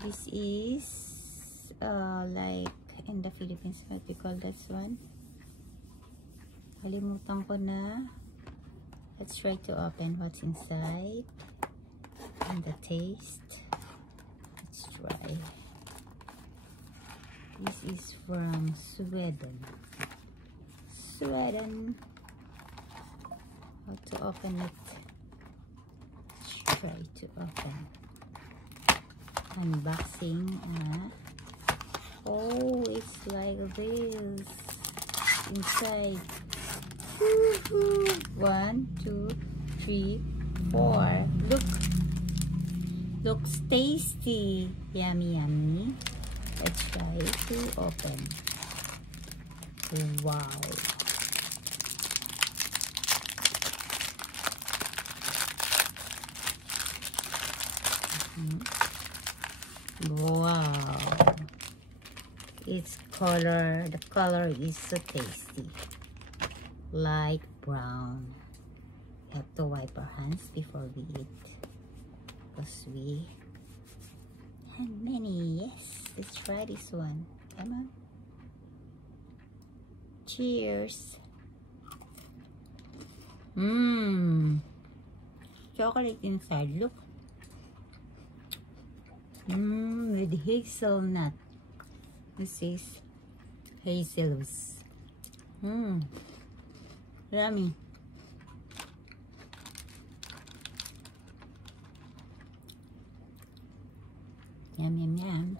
This is like in the Philippines, what we call that one? Kalimutan ko na. Let's try to open what's inside and the taste. Let's try. This is from Sweden. How to open it? Let's try to open. Unboxing. Oh, it's like this inside. 1, 2, 3, 4. Looks tasty. Yummy. Let's try to open. Wow. Wow. The color is so tasty. Light brown. We have to wipe our hands before we eat, because we had many. Yes, let's try this one. Come on. Cheers. Chocolate inside. Look. With hazelnut. This is hazelnuts. Yummy. Yum.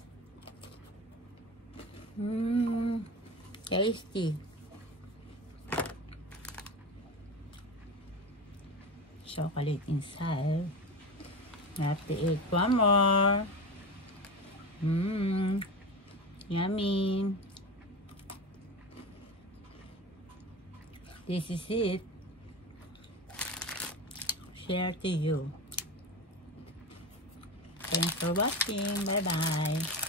Tasty. Chocolate inside. I have to eat one more. Yummy. This is it. Share to you. Thanks for watching. Bye bye.